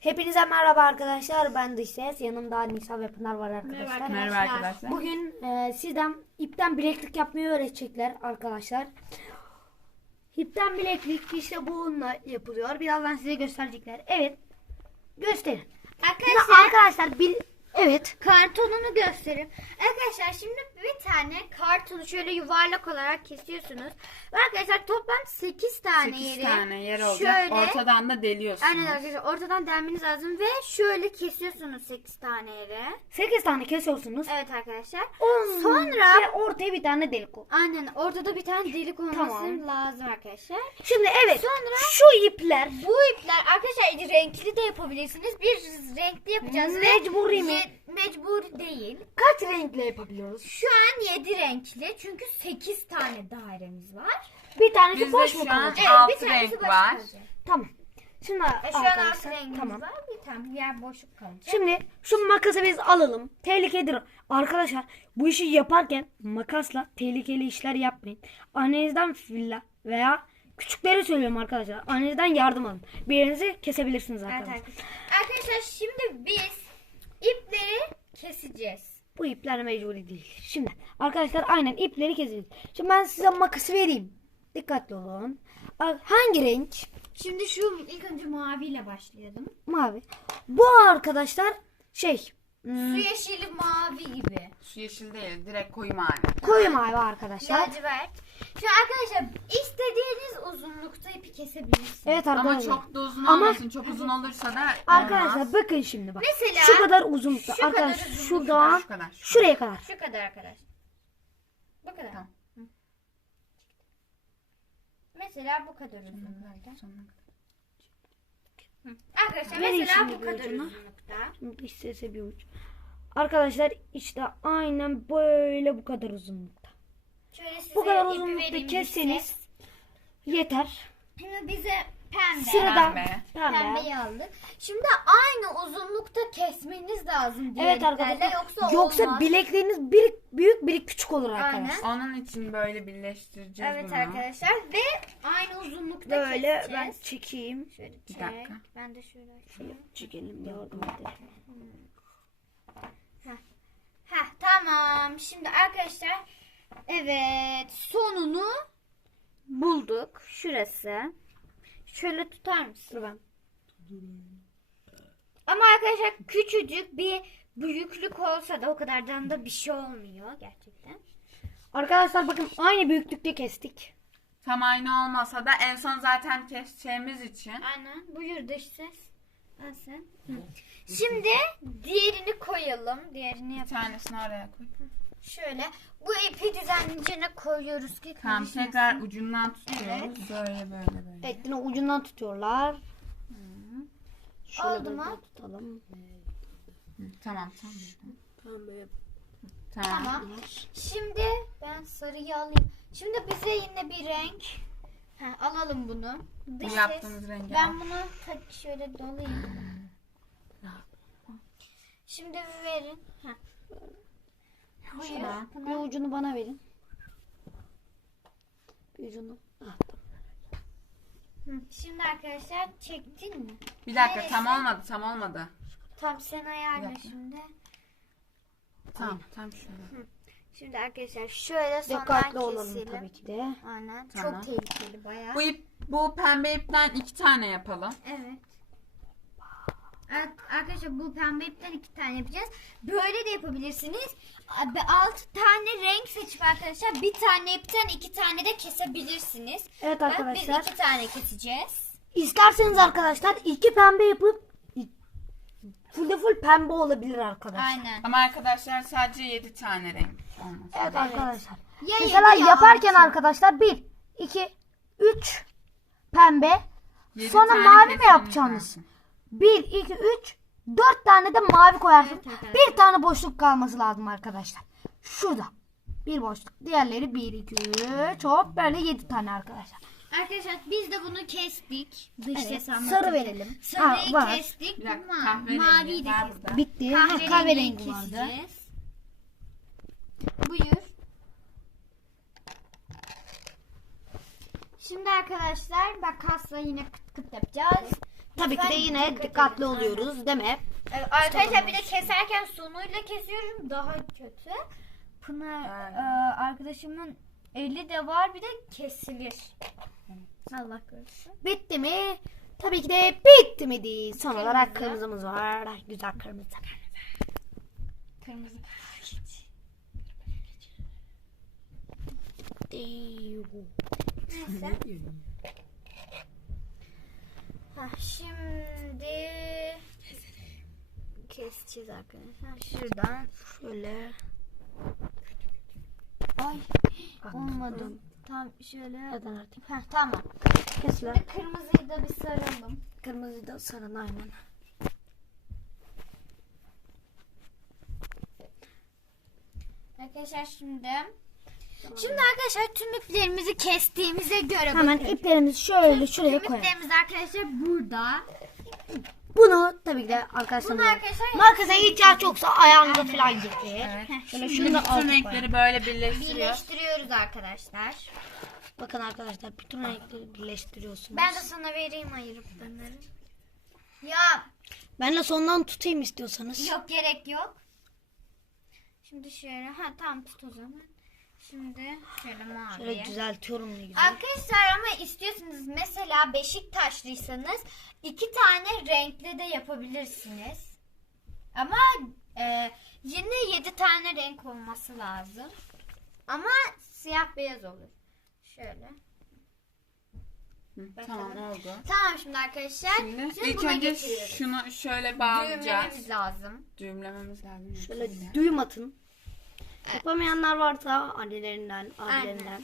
Hepinize merhaba arkadaşlar. Ben Dış Ses. Yanımda Nisa ve Pınar var arkadaşlar. Merhaba arkadaşlar. Bugün e, sizden ipten bileklik yapmayı öğretecekler arkadaşlar. İpten bileklik işte bununla yapılıyor. Birazdan size gösterecekler. Evet. Gösterin. Şimdi Arkadaşlar arkadaşlar bil Evet. kartonunu göstereyim. Arkadaşlar şimdi bir tane kartonu şöyle yuvarlak olarak kesiyorsunuz. Arkadaşlar toplam 8 tane 8 yeri. tane yer olacak. Şöyle, Ortadan da deliyorsunuz. Aynen arkadaşlar ortadan delmeniz lazım ve şöyle kesiyorsunuz 8 tane yeri. 8 tane kesiyorsunuz. Evet arkadaşlar. On- Sonra- ve ortaya bir tane delik oldu. Aynen ortada bir tane delik olması Tamam. lazım arkadaşlar. Şimdi evet. Sonra- şu ipler Bu ipler arkadaşlar renkli de yapabilirsiniz. Bir renkli yapacağız ve Mecburi mi? Ye- Mecburi değil. kaç renkle yapabiliyoruz? Şu an 7 renkli çünkü 8 tane dairemiz var. Bir tanesi Bizde boş mu şu an- kalacak? Evet, bir tanesi renk boş var. kalacak. Tamam. Şimdi E, şu an alt arkadaşlar, rengimiz tamam. var. Bir tane bir yer boşluk kalacak. Şimdi şu makası biz alalım. Tehlikedir. Arkadaşlar bu işi yaparken makasla tehlikeli işler yapmayın. Annenizden filla veya küçükleri söylüyorum arkadaşlar. Annenizden yardım alın. Bir yerinizi kesebilirsiniz Evet arkadaşlar. arkadaşlar. Arkadaşlar şimdi biz ipleri keseceğiz. Bu ipler mecburi değil. Şimdi arkadaşlar aynen ipleri keseceğiz. Şimdi ben size makası vereyim. Dikkatli olun. Hangi renk? Şimdi şu ilk önce maviyle başlayalım. Mavi. Bu arkadaşlar şey hmm, Su yeşili mavi gibi. Şu yeşil değil. Direkt koyu mavi. koyu mavi arkadaşlar. Lacivert. Şimdi arkadaşlar istediğiniz uzunlukta ipi kesebilirsiniz. Evet Ama arkadaşlar. çok da uzun Ama- olmasın. Çok uzun olursa da Arkadaşlar olmaz. bakın şimdi bak. Mesela şu kadar uzunlukta. şu kadar arkadaşlar uzunlukta, şuradan şu kadar. şuraya kadar. Şu kadar arkadaşlar. Bu kadar. Tamam. Mesela bu kadar uzunlukta. Hı. Arkadaşlar Verin mesela şimdi bu bir kadar ucunu. uzunlukta. Şimdi dış sese bir uç. Arkadaşlar işte aynen böyle bu kadar uzunlukta. Şöyle size Bu kadar ipi uzunlukta vereyim kesseniz size. yeter. Şimdi bize pembe. Sıradan Pembe. pembe. Pembeyi aldık. Şimdi aynı uzunlukta kesmeniz lazım Evet arkadaşlar. Yoksa, Yoksa, olmaz. bilekleriniz bir büyük biri küçük olur Aynen. arkadaşlar. Onun için böyle birleştireceğiz Evet bunu. arkadaşlar ve aynı uzunlukta Böyle ben keseceğiz. çekeyim. Şöyle Bir çek. dakika. Ben de şöyle açayım. Çekelim yardım edelim. Heh tamam. Şimdi arkadaşlar evet sonunu bulduk. Şurası. Şöyle tutar mısın? Dur ben. Ama arkadaşlar küçücük bir büyüklük olsa da o kadardan da bir şey olmuyor gerçekten. Arkadaşlar bakın aynı büyüklükte kestik. Tam aynı olmasa da en son zaten keseceğimiz için. Aynen. Buyur dış ses. Nasıl? Şimdi diğerini koyalım. Diğerini Bir yapalım. tanesini oraya koy. Şöyle bu ipi düzenlice koyuyoruz ki Tamam karışmasın. tekrar ucundan tutuyoruz. Evet. Böyle böyle böyle. Evet yine ucundan tutuyorlar. Şöyle Oldu böyle mu? tutalım. Hı, Tamam tamam. Tamam böyle. Tamam. Tamam. Şimdi ben sarıyı alayım. Şimdi bize yine bir renk. Ha, alalım bunu. Bu Dış yaptığımız rengi Ben bunu tak şöyle dolayayım. Şimdi verin. Ha. Şuna. Bir ucunu bana verin. Bir ucunu. Ah, Hı. Şimdi arkadaşlar çektin mi? Bir dakika Neresi? tam olmadı tam olmadı. Tam sen ayarla Yapma. şimdi. Tamam tam şöyle. Şimdi arkadaşlar şöyle sondan Dikkatli olalım keselim. tabii ki de. Aynen. Tamam. Çok tehlikeli bayağı. Bu ip bu pembe ipten iki tane yapalım. Evet. Ar- Arkadaşlar bu pembe ipten iki tane yapacağız. Böyle de yapabilirsiniz. Abi Altı tane renk seçip arkadaşlar bir tane ipten iki tane de kesebilirsiniz. Evet Bak, arkadaşlar. Biz iki tane keseceğiz. İsterseniz arkadaşlar iki pembe yapıp full full pembe olabilir arkadaşlar. Aynen. Ama arkadaşlar sadece yedi tane renk olması. Evet arkadaşlar. Ya Mesela ya yaparken altı. arkadaşlar 1, 2, 3 pembe. Yedi Sonra mavi mi yapacaksınız? lazım. 1, 2, 3, 4 tane de mavi. Evet arkadaşlar. bir tane boşluk kalması lazım arkadaşlar. Şurada. Bir boşluk. Diğerleri 1, 2, 3 hop böyle 7 tane arkadaşlar. Arkadaşlar biz de bunu kestik. Dış Evet, ses sarı verelim. Sarıyı Ha, var. kestik. Bir dakika, Ma- kahverengi maviyi de kestik. Bitti. Kahverengi, kahverengi vardı. keseceğiz. Buyur. Şimdi arkadaşlar makasla yine kıt kıt yapacağız. Tabii ki de yine dikkat dikkatli edin. oluyoruz değil mi? Evet, arkadaşlar bir de keserken sonuyla kesiyorum daha kötü. Pınar e, arkadaşımın eli de var bir de kesilir. Allah korusun. Bitti mi? Tabii ki de bitti mi değil. Son olarak Kırmızı. kırmızımız var. Güzel kırmızı. Kırmızı. Neyse. Şimdi keseceğiz arkadaşlar. Şuradan Şöyle. ay olmadı. Tam şöyle. Neden artık? Heh, tamam. Şimdi kırmızıyı da bir saralım. Kırmızıyı da sarın aynen. Arkadaşlar şimdi Şimdi arkadaşlar tüm iplerimizi kestiğimize göre Hemen bakın. iplerimizi şöyle şuraya Tüm koyalım. iplerimiz arkadaşlar burada. Bunu tabii ki de arkadaşlar. Bunu arkadaşlar Markasa ihtiyaç yoksa ayağınıza falan getir. Evet. Şöyle Şimdi şunu da bütün renkleri böyle birleştiriyor. birleştiriyoruz arkadaşlar. Bakın arkadaşlar bütün renkleri birleştiriyorsunuz. Ben de sana vereyim ayırıp bunları. Ya Ben de sondan tutayım istiyorsanız. yok gerek yok. Şimdi şöyle ha tamam tut o zaman. Şimdi şöyle mavi. Şöyle düzeltiyorum ne güzel. Arkadaşlar ama istiyorsanız mesela Beşiktaşlıysanız iki tane renkli de yapabilirsiniz. Ama e, yine yedi tane renk olması lazım. Ama siyah beyaz olur. Şöyle. Hı, Tamam oldu. Tamam şimdi arkadaşlar. Şimdi Şimdi ilk buna önce geçiyoruz. şunu şöyle bağlayacağız. Düğümlememiz lazım. Düğümlememiz lazım. Şöyle Şöyle. düğüm atın. Yapamayanlar varsa annelerinden, abilerinden,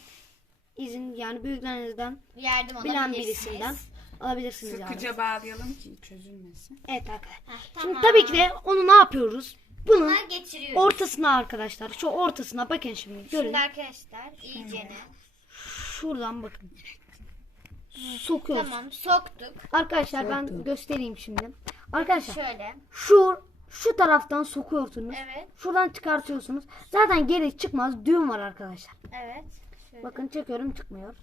izin yani büyüklerinizden Yardım bilen alabilirsiniz. birisinden alabilirsiniz yani. Sıkıca bağlayalım ki çözülmesin. Evet arkadaşlar. Heh, Şimdi tamam. tabii ki de onu ne yapıyoruz? Bunun Buna geçiriyoruz. ortasına arkadaşlar. Şu ortasına bakın şimdi. Görün. Şimdi arkadaşlar iyicene. Şuradan bakın. Sokuyoruz. Tamam soktuk. Arkadaşlar ben göstereyim şimdi. Arkadaşlar Şöyle. şu şu taraftan sokuyorsunuz. Evet. Şuradan çıkartıyorsunuz. Zaten geri çıkmaz. Düğüm var arkadaşlar. Evet. Şöyle. Bakın çekiyorum çıkmıyor.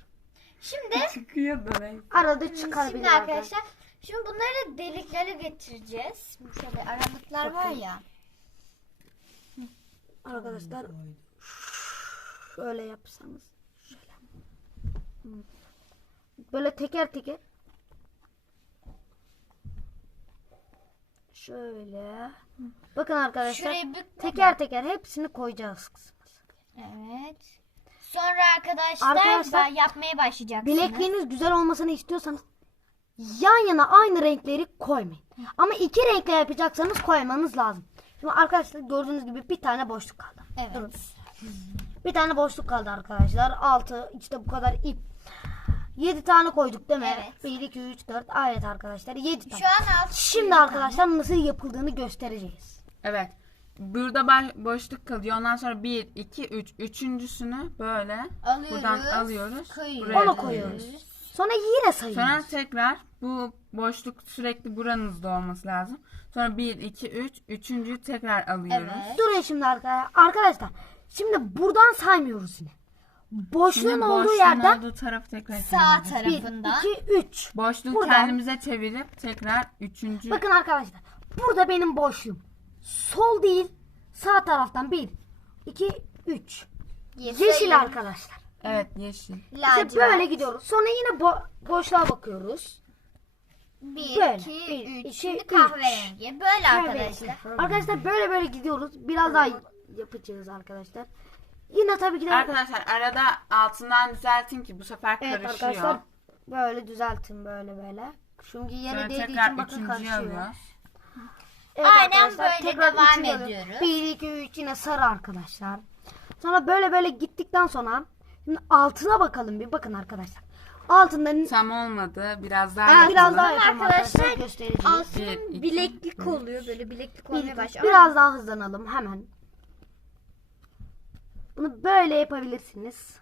Şimdi Çıkıyor ne? Arada çıkabilir Şimdi arkadaşlar şimdi bunları deliklere getireceğiz. Şöyle aralıklar var ya. Arkadaşlar şöyle yapsanız. Şöyle. Böyle teker teker. Şöyle. Bakın arkadaşlar. Şurayı. Teker teker hepsini koyacağız. Evet. Sonra arkadaşlar, Arkadaşlar, yapmaya başlayacaksınız. Bilekliğiniz güzel olmasını istiyorsanız yan yana aynı renkleri koymayın. Ama iki renkle yapacaksanız koymanız lazım. Şimdi arkadaşlar gördüğünüz gibi bir tane boşluk kaldı. Evet. Durun. Bir tane boşluk kaldı arkadaşlar. Altı işte bu kadar ip. 7 tane koyduk değil mi? Evet. 1, 2, 3, 4. Evet arkadaşlar 7 tane. Şu an alt Şimdi arkadaşlar nasıl yapıldığını göstereceğiz. Evet. Burada boşluk kalıyor. Ondan sonra 1, 2, 3. Üçüncüsünü böyle alıyoruz. buradan alıyoruz. koyuyoruz. Buraya Onu koyuyoruz. Sonra yine sayıyoruz. Sonra tekrar bu boşluk sürekli buranızda olması lazım. Sonra 1, 2, 3. Üçüncüyü tekrar alıyoruz. Evet. Durun şimdi arkadaşlar. Arkadaşlar şimdi buradan saymıyoruz yine. Boşluğun Şimdi olduğu boşluğun yerden olduğu tarafı tekrar Sağ çevireceğiz. 1, tarafından. 2, 3. Boşluğu Buradan. kendimize çevirip tekrar üçüncü. Bakın arkadaşlar. Burada benim boşluğum. Sol değil sağ taraftan 1, 2, 3. Yeşil arkadaşlar. Evet yeşil. İşte böyle gidiyoruz. Sonra yine bo- boşluğa bakıyoruz. 1, Böyle. 2, Bir, 3. iki, Şimdi üç. kahverengi. Böyle arkadaşlar. Arkadaşlar böyle böyle gidiyoruz. Biraz daha yapacağız arkadaşlar. Yine tabii ki de Arkadaşlar arada altından düzeltin ki bu sefer evet karışıyor. arkadaşlar böyle düzeltin böyle böyle. Çünkü yere Sonra değdiği tekrar için bakın karışıyor. alıyoruz. Evet Aynen arkadaşlar, böyle tekrar devam üçüncü alıyoruz. ediyoruz. 1 2 3 yine sarı arkadaşlar. Sonra böyle böyle gittikten sonra şimdi altına bakalım bir bakın arkadaşlar. Altında Tam olmadı. Biraz daha Ha, yapalım. biraz daha yapalım Arkadaşlar, arkadaşlar göstereceğiz. Bir, Altının iki, bileklik oluyor. Böyle bileklik olmaya başlıyor. Biraz daha hızlanalım hemen. Bunu böyle yapabilirsiniz.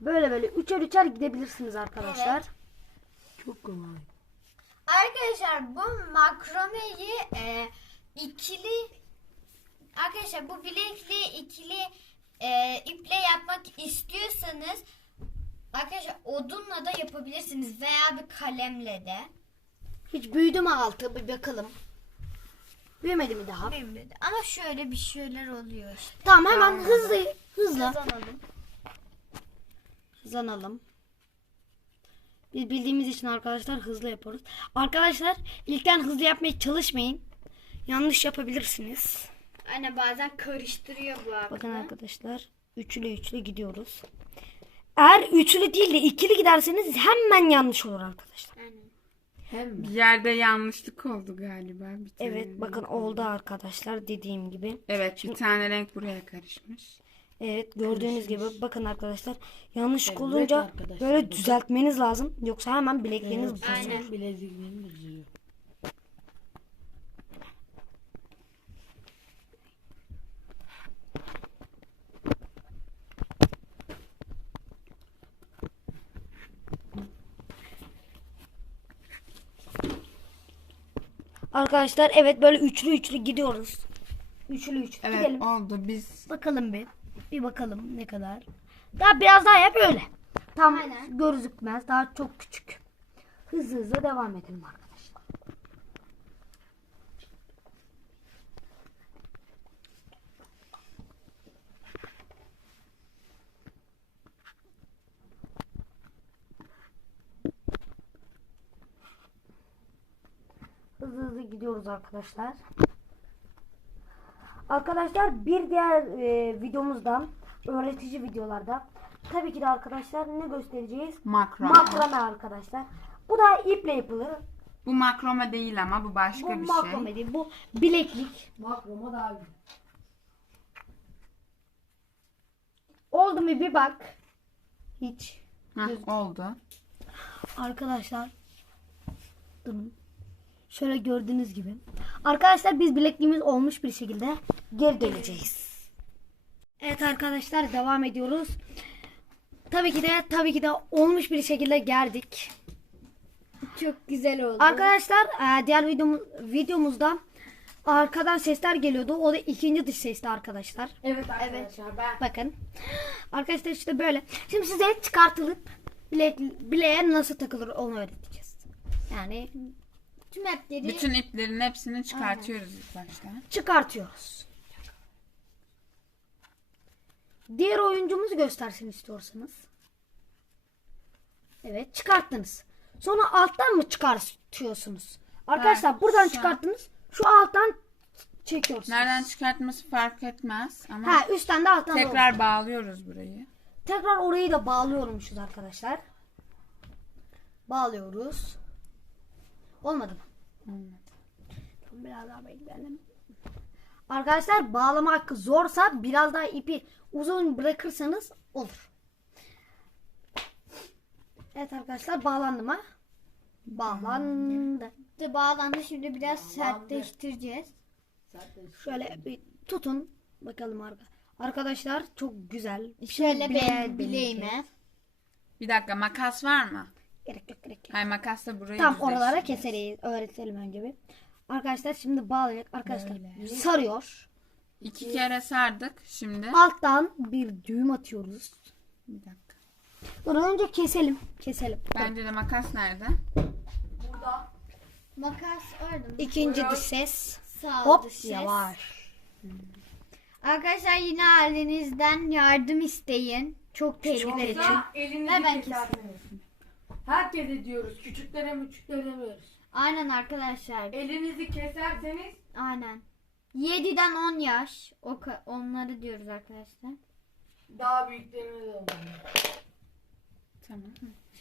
Böyle böyle üçer üçer gidebilirsiniz arkadaşlar. Evet. Çok kolay. Arkadaşlar bu makromeyi e, ikili arkadaşlar bu bilekliği ikili e, iple yapmak istiyorsanız Arkadaşlar odunla da yapabilirsiniz veya bir kalemle de. Hiç büyüdü mü altı bir bakalım. Büyümedi mi daha? Ama şöyle bir şeyler oluyor işte. Tamam hemen hızlı hızla Kazanalım. hızlanalım. Biz bildiğimiz için arkadaşlar hızlı yapıyoruz. Arkadaşlar ilkten hızlı yapmaya çalışmayın. Yanlış yapabilirsiniz. Anne bazen karıştırıyor bu arada. Bakın arkadaşlar üçlü üçlü gidiyoruz. Eğer üçlü değil de ikili giderseniz hemen yanlış olur arkadaşlar. Hem Bir yerde yanlışlık oldu galiba. Bir tane Evet renk. bakın oldu arkadaşlar dediğim gibi. Evet bir tane renk buraya karışmış. Evet gördüğünüz gibi bakın arkadaşlar yanlışlık Evet, olunca arkadaşlar, böyle bakın. düzeltmeniz lazım. Yoksa hemen bilekliğiniz Evet, bozulur. aynen. bileziklerini bozuyor. Arkadaşlar evet böyle üçlü üçlü gidiyoruz. Üçlü üçlü Evet gidelim. oldu biz. Bakalım bir. Bir bakalım ne kadar. Daha biraz daha yap öyle. Tam gözükmez. Daha çok küçük. Hızlı hızlı devam edelim arkadaşlar. Hızlı hızlı gidiyoruz arkadaşlar. Arkadaşlar bir diğer e, videomuzdan öğretici videolarda tabii ki de arkadaşlar ne göstereceğiz? Makrome. Makrame arkadaşlar. Bu da iple yapılır. Bu makrome değil ama bu başka Bu bir şey. makrame değil. Bu bileklik. Makroma daha iyi. Oldu mu bir bak. Hiç. Heh, oldu. Arkadaşlar. Durun. Şöyle gördüğünüz gibi. Arkadaşlar biz bilekliğimiz olmuş bir şekilde geri döneceğiz. Evet arkadaşlar devam ediyoruz. Tabii ki de tabii ki de olmuş bir şekilde geldik. Çok güzel oldu. Arkadaşlar e, diğer videomuz, videomuzda arkadan sesler geliyordu. O da ikinci dış sesti arkadaşlar. Evet arkadaşlar ben Bakın. Arkadaşlar işte böyle. Şimdi size çıkartılıp bilek, bileğe nasıl takılır onu öğreteceğiz. Yani tüm app'leri Bütün iplerin hepsini çıkartıyoruz ilk başta. çıkartıyoruz. Diğer oyuncumuzu göstersin istiyorsanız. Evet çıkarttınız. Sonra alttan mı çıkartıyorsunuz? Arkadaşlar Ha, buradan şu çıkarttınız. Şu alttan çekiyorsunuz. Nereden çıkartması fark etmez ama Ha üstten de alttan da olur. tekrar bağlıyoruz burayı. Tekrar orayı da bağlıyormuşuz arkadaşlar. Bağlıyoruz. Olmadı mı? Tamam, Biraz daha bekleyelim. Arkadaşlar bağlamak zorsa biraz daha ipi uzun bırakırsanız olur. Evet arkadaşlar bağlandı mı? Bağlandı. de bağlandı. Şimdi biraz sertleştireceğiz. Şöyle bir tutun. Bakalım arka. Arkadaşlar çok güzel. Şöyle benim bileğime. Bir dakika makas var mı? Gerek yok gerek yok. Hay makasla burayı Tam oralara keseriz. Öğretelim önce bir. Arkadaşlar şimdi bağlayacak. Arkadaşlar Böyle. sarıyor. İki kere sardık şimdi. Alttan bir düğüm atıyoruz. Bir dakika. Dur önce keselim. Keselim. Bence de makas nerede? burada Makas orada mı? İkinci dış ses. Sağ Hop dış ses. yavaş. Arkadaşlar yine ailenizden yardım isteyin. Çok tehlikeli. için. yoksa elinizi Ver ben kesersiniz. Herkese diyoruz. Küçüklere müçüklere demiyoruz. Aynen arkadaşlar. Elinizi keserseniz Aynen. 7'den 10 yaş. O ka- onları diyoruz arkadaşlar. daha büyüklerine de olur. Tamam.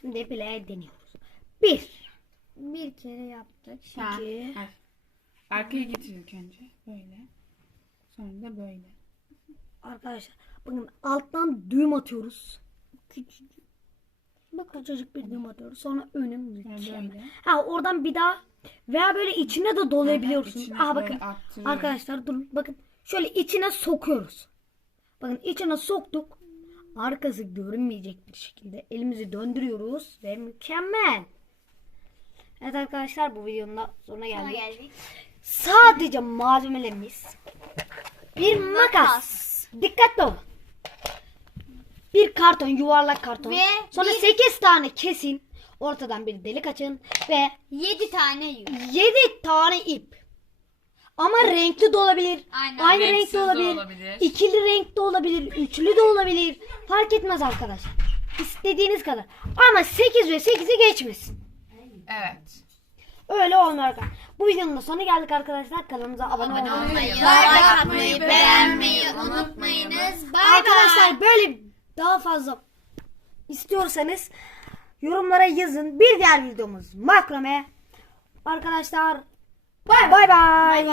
Şimdi bileğe deniyoruz. Bir. Bir kere yaptık. Ha, İki. hay. Arkaya getir ilk önce. Böyle. Sonra da böyle. Arkadaşlar bakın alttan düğüm atıyoruz. Küçücük. Bak küçücük bir düğüm atıyoruz. Sonra önüm mükemmel. Ha oradan bir daha veya böyle içine de dolayabiliyorsunuz. İçine Aha bakın. Arkadaşlar durun bakın. Şöyle içine sokuyoruz. Bakın içine soktuk. Arkası görünmeyecek bir şekilde elimizi döndürüyoruz ve mükemmel. Evet arkadaşlar bu videonun da sonuna Sonra geldik. geldik. Sadece malzemelerimiz bir makas. Dikkatli olun. Bir karton yuvarlak karton. Ve Sonra bir- 8 tane kesin. Ortadan bir delik açın ve 7 tane yük. 7 tane ip. Ama renkli de olabilir. Aynen. Aynı Renksiz renkte de olabilir. olabilir. İkili renkte olabilir. Üçlü de olabilir. Fark etmez arkadaşlar. İstediğiniz kadar. Ama 8 ve 8'i geçmesin. Evet. Öyle olmuyor arkadaşlar. Bu videonun da sonuna geldik arkadaşlar. Kanalımıza abone, olmayı. Like atmayı, beğenmeyi unutmayınız. Bay bay. Arkadaşlar böyle daha fazla istiyorsanız yorumlara yazın. Bir diğer videomuz makrame. Arkadaşlar bay bay. bay.